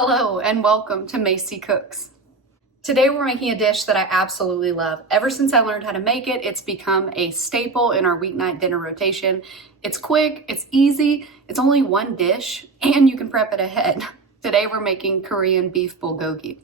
Hello and welcome to Macy Cooks. Today we're making a dish that I absolutely love. Ever since I learned how to make it, it's become a staple in our weeknight dinner rotation. It's quick, it's easy, it's only one dish, and you can prep it ahead. Today we're making Korean beef bulgogi.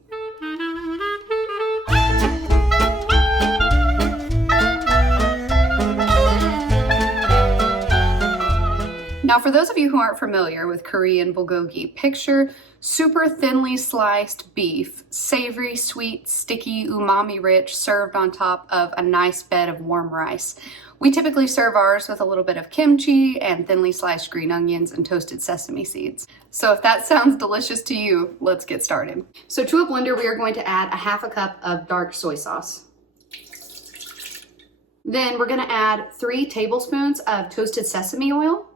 Now, for those of you who aren't familiar with Korean bulgogi, picture super thinly sliced beef, savory, sweet, sticky, umami-rich, served on top of a nice bed of warm rice. We typically serve ours with a little bit of kimchi and thinly sliced green onions and toasted sesame seeds. So if that sounds delicious to you, let's get started. So to a blender, we are going to add a half a cup of dark soy sauce. Then we're going to add 3 tablespoons of toasted sesame oil,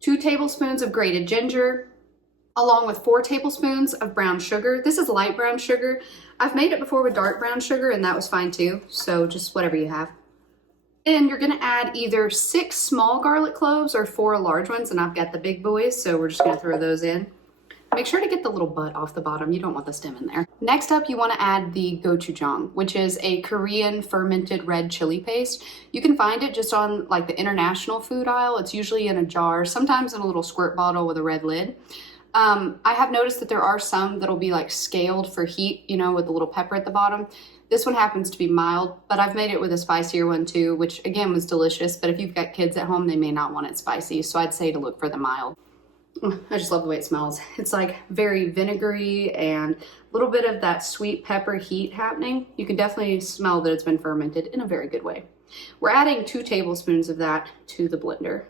2 tablespoons of grated ginger, along with 4 tablespoons of brown sugar. This is light brown sugar. I've made it before with dark brown sugar and that was fine too, so just whatever you have. Then you're gonna add either 6 small garlic cloves or 4 large ones, and I've got the big boys, so we're just gonna throw those in. Make sure to get the little butt off the bottom. You don't want the stem in there. Next up, you want to add the gochujang, which is a Korean fermented red chili paste. You can find it just on like the international food aisle. It's usually in a jar, sometimes in a little squirt bottle with a red lid. I have noticed that there are some that'll be like scaled for heat, you know, with the little pepper at the bottom. This one happens to be mild, but I've made it with a spicier one too, which again was delicious. But if you've got kids at home, they may not want it spicy. So I'd say to look for the mild. I just love the way it smells. It's like very vinegary and a little bit of that sweet pepper heat happening. You can definitely smell that it's been fermented in a very good way. We're adding 2 tablespoons of that to the blender.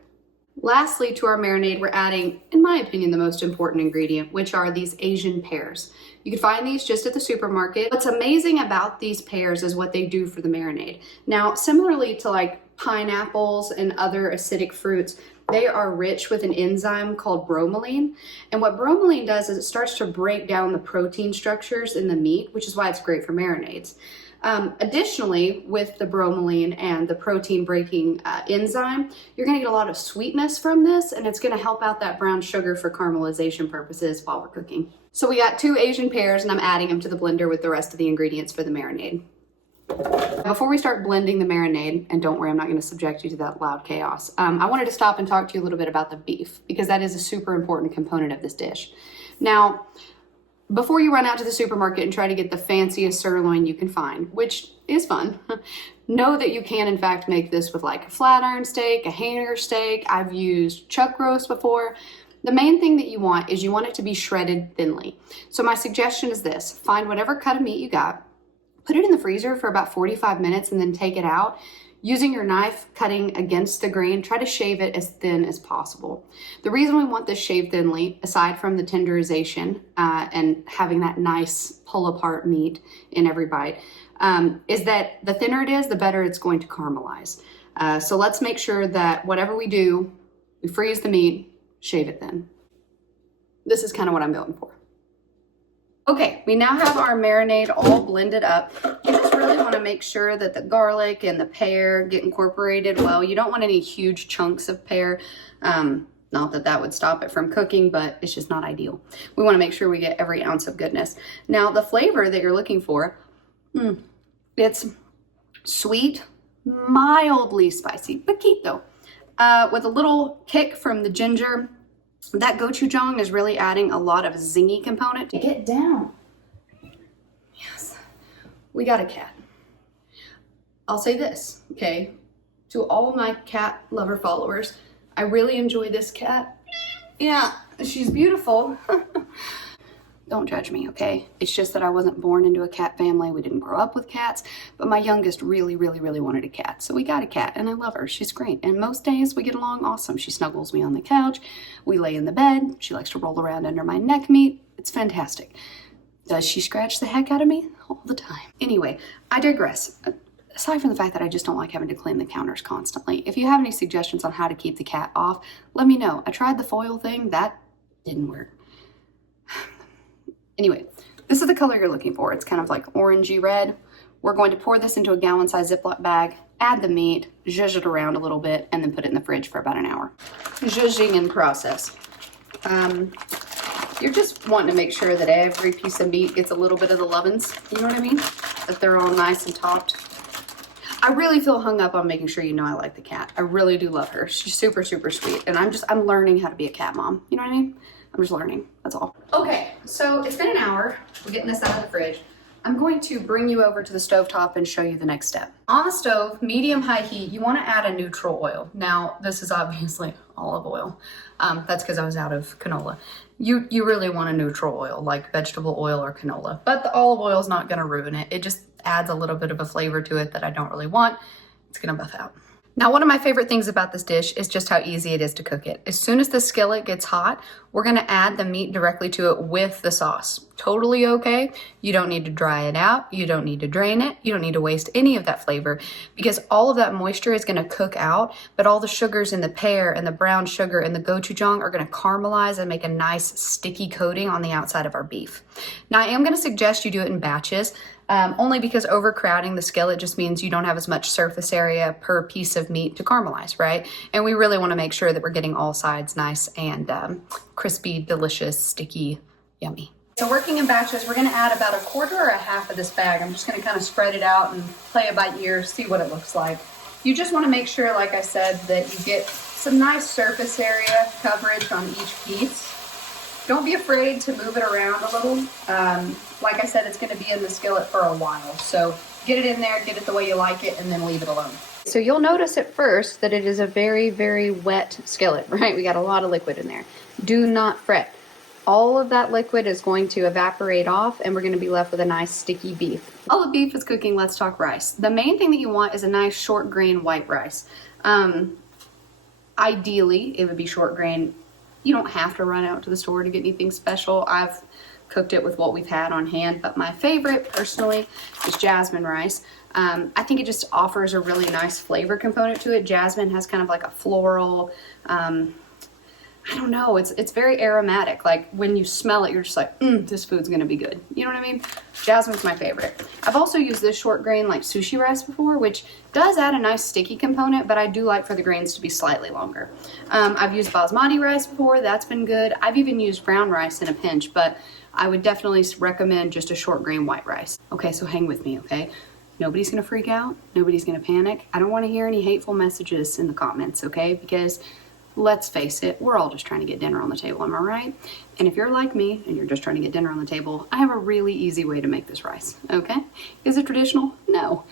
Lastly, to our marinade, we're adding, in my opinion, the most important ingredient, which are these Asian pears. You can find these just at the supermarket. What's amazing about these pears is what they do for the marinade. Now, similarly to like pineapples and other acidic fruits, they are rich with an enzyme called bromelain. And what bromelain does is it starts to break down the protein structures in the meat, which is why it's great for marinades. Additionally, with the bromelain and the protein breaking enzyme, you're gonna get a lot of sweetness from this, and it's gonna help out that brown sugar for caramelization purposes while we're cooking. So we got 2 Asian pears, and I'm adding them to the blender with the rest of the ingredients for the marinade. Before we start blending the marinade, and don't worry, I'm not going to subject you to that loud chaos, I wanted to stop and talk to you a little bit about the beef, because that is a super important component of this dish. Now, before you run out to the supermarket and try to get the fanciest sirloin you can find, which is fun, know that you can in fact make this with like a flat iron steak, a hanger steak. I've used chuck roast before. The main thing that you want is you want it to be shredded thinly. So my suggestion is this: find whatever cut of meat you got, put it in the freezer for about 45 minutes and then take it out. Using your knife, cutting against the grain, try to shave it as thin as possible. The reason we want this shaved thinly, aside from the tenderization and having that nice pull apart meat in every bite, is that the thinner it is, the better it's going to caramelize. So let's make sure that whatever we do, we freeze the meat, shave it thin. This is kind of what I'm going for. Okay, we now have our marinade all blended up. You just really want to make sure that the garlic and the pear get incorporated well. You don't want any huge chunks of pear. Not that that would stop it from cooking, but it's just not ideal. We want to make sure we get every ounce of goodness. Now, the flavor that you're looking for, it's sweet, mildly spicy, poquito, with a little kick from the ginger. That gochujang is really adding a lot of zingy component. Get down. Yes, we got a cat. I'll say this, okay? To all my cat lover followers, I really enjoy this cat. Yeah, she's beautiful. Don't judge me, okay? It's just that I wasn't born into a cat family. We didn't grow up with cats, but my youngest really wanted a cat. So we got a cat, and I love her. She's great. And most days we get along awesome. She snuggles me on the couch. We lay in the bed. She likes to roll around under my neck meat. It's fantastic. Does she scratch the heck out of me? All the time. Anyway, I digress. Aside from the fact that I just don't like having to clean the counters constantly, if you have any suggestions on how to keep the cat off, let me know. I tried the foil thing. That didn't work. Anyway, this is the color you're looking for. It's kind of like orangey red. We're going to pour this into a gallon-sized Ziploc bag, add the meat, zhuzh it around a little bit, and then put it in the fridge for about an hour. Zhuzhing in process. You're just wanting to make sure that every piece of meat gets a little bit of the lovin's, you know what I mean? That they're all nice and topped. I really feel hung up on making sure you know I like the cat. I really do love her. She's super, super sweet. And I'm learning how to be a cat mom. You know what I mean? I'm just learning, that's all. Okay, so it's been an hour. We're getting this out of the fridge. I'm going to bring you over to the stovetop and show you the next step. On the stove, medium-high heat, you want to add a neutral oil. Now, this is obviously olive oil. That's because I was out of canola. You really want a neutral oil, like vegetable oil or canola. But the olive oil is not going to ruin it. It just adds a little bit of a flavor to it that I don't really want. It's going to buff out. Now, one of my favorite things about this dish is just how easy it is to cook it. As soon as the skillet gets hot, we're gonna add the meat directly to it with the sauce. Totally okay. You don't need to dry it out. You don't need to drain it. You don't need to waste any of that flavor because all of that moisture is gonna cook out, but all the sugars in the pear and the brown sugar and the gochujang are gonna caramelize and make a nice sticky coating on the outside of our beef. Now, I am gonna suggest you do it in batches. Only because overcrowding the skillet just means you don't have as much surface area per piece of meat to caramelize, right? And we really want to make sure that we're getting all sides nice and crispy, delicious, sticky, yummy. So working in batches, we're going to add about a quarter or a half of this bag. I'm just going to kind of spread it out and play it by ear, see what it looks like. You just want to make sure, like I said, that you get some nice surface area coverage on each piece. Don't be afraid to move it around a little. Like I said, it's going to be in the skillet for a while. So get it in there, get it the way you like it, and then leave it alone. So you'll notice at first that it is a very, very wet skillet, right? We got a lot of liquid in there. Do not fret. All of that liquid is going to evaporate off and we're going to be left with a nice sticky beef. While the beef is cooking, let's talk rice. The main thing that you want is a nice short grain white rice. Ideally, it would be short grain. You don't have to run out to the store to get anything special. I've cooked it with what we've had on hand, but my favorite personally is jasmine rice. I think it just offers a really nice flavor component to it. Jasmine has kind of like a floral, I don't know, it's very aromatic. Like when you smell it, you're just like, this food's gonna be good. You know what I mean? Jasmine's my favorite. I've also used this short grain like sushi rice before, which does add a nice sticky component, but I do like for the grains to be slightly longer. I've used basmati rice before, that's been good. I've even used brown rice in a pinch, but I would definitely recommend just a short grain white rice. Okay, so hang with me, okay? Nobody's gonna freak out, nobody's gonna panic. I don't wanna hear any hateful messages in the comments, okay? Because let's face it, we're all just trying to get dinner on the table, am I right? And if you're like me and you're just trying to get dinner on the table, I have a really easy way to make this rice, okay? Is it traditional? No.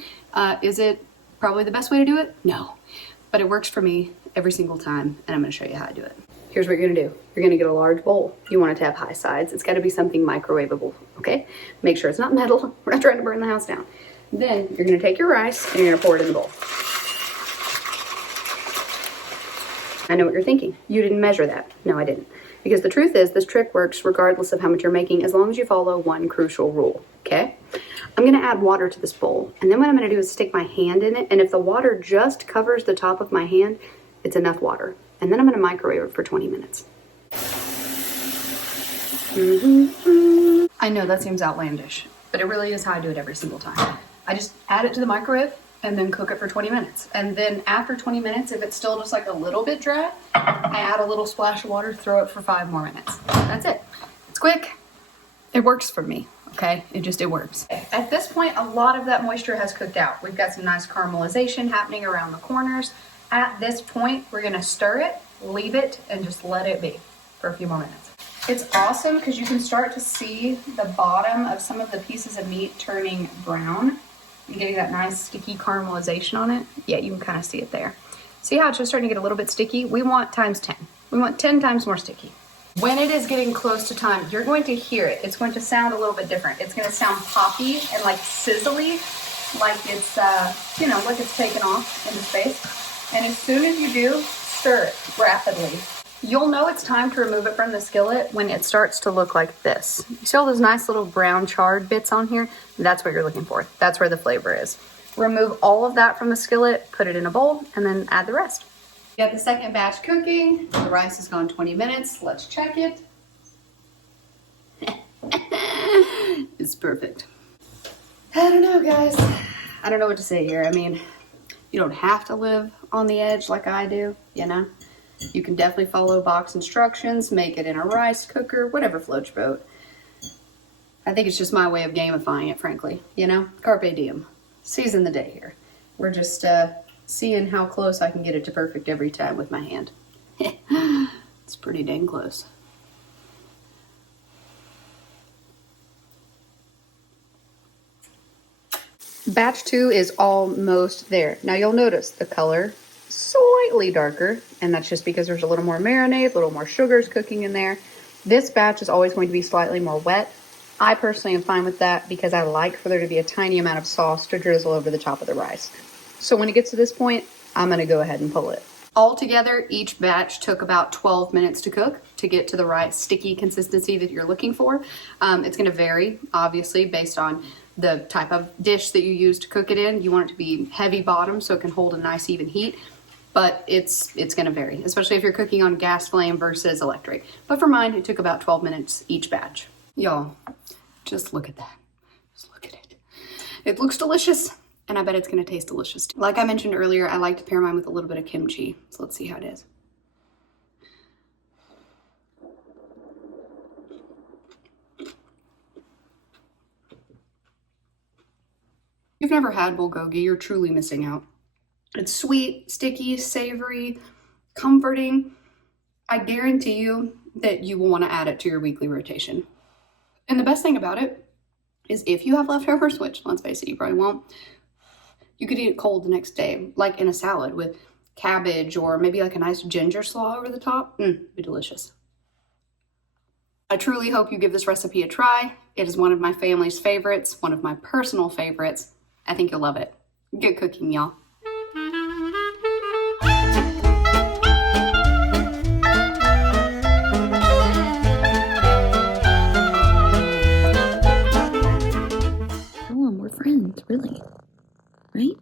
Is it probably the best way to do it? No. But it works for me every single time, and I'm gonna show you how to do it. Here's what you're gonna do. You're gonna get a large bowl. You want it to have high sides. It's gotta be something microwavable, okay? Make sure it's not metal. We're not trying to burn the house down. Then you're gonna take your rice and you're gonna pour it in the bowl. I know what you're thinking. You didn't measure that. No, I didn't. Because the truth is, this trick works regardless of how much you're making, as long as you follow one crucial rule, okay? I'm gonna add water to this bowl, and then what I'm gonna do is stick my hand in it, and if the water just covers the top of my hand, it's enough water. And then I'm gonna microwave it for 20 minutes. I know that seems outlandish, but it really is how I do it every single time. I just add it to the microwave and then cook it for 20 minutes. And then after 20 minutes, if it's still just like a little bit dry, I add a little splash of water, throw it for 5 more minutes. That's it. It's quick. It works for me, okay? It works. At this point, a lot of that moisture has cooked out. We've got some nice caramelization happening around the corners. At this point, we're gonna stir it, leave it, and just let it be for a few more minutes. It's awesome because you can start to see the bottom of some of the pieces of meat turning brown. You're getting that nice sticky caramelization on it. Yeah, you can kind of see it there. See how it's just starting to get a little bit sticky? We want times 10. We want 10 times more sticky. When it is getting close to time, you're going to hear it. It's going to sound a little bit different. It's going to sound poppy and like sizzly, like it's, like it's taken off into space. And as soon as you do, stir it rapidly. You'll know it's time to remove it from the skillet when it starts to look like this. You see all those nice little brown charred bits on here? That's what you're looking for. That's where the flavor is. Remove all of that from the skillet, put it in a bowl, and then add the rest. You got the second batch cooking. The rice has gone 20 minutes. Let's check it. It's perfect. I don't know, guys. I don't know what to say here. I mean, you don't have to live on the edge like I do, you know? You can definitely follow box instructions, make it in a rice cooker, whatever floats your boat. I think it's just my way of gamifying it, frankly. You know, carpe diem. Season the day here. We're just seeing how close I can get it to perfect every time with my hand. It's pretty dang close. Batch 2 is almost there. Now you'll notice the color slightly darker, and that's just because there's a little more marinade, a little more sugars cooking in there. This batch is always going to be slightly more wet. I personally am fine with that because I like for there to be a tiny amount of sauce to drizzle over the top of the rice. So when it gets to this point, I'm going to go ahead and pull it. Altogether, each batch took about 12 minutes to cook to get to the right sticky consistency that you're looking for. It's going to vary, obviously, based on the type of dish that you use to cook it in. You want it to be heavy bottom so it can hold a nice even heat, but it's going to vary, especially if you're cooking on gas flame versus electric. But for mine, it took about 12 minutes each batch. Y'all, just look at that. Just look at it. It looks delicious, and I bet it's going to taste delicious too. Like I mentioned earlier, I like to pair mine with a little bit of kimchi. So let's see how it is. If you've never had bulgogi, you're truly missing out. It's sweet, sticky, savory, comforting. I guarantee you that you will want to add it to your weekly rotation. And the best thing about it is if you have leftovers, which let's face it, you probably won't, you could eat it cold the next day, like in a salad with cabbage or maybe like a nice ginger slaw over the top. It'd be delicious. I truly hope you give this recipe a try. It is one of my family's favorites, one of my personal favorites. I think you'll love it. Good cooking, y'all. Oh, we're friends, really, right?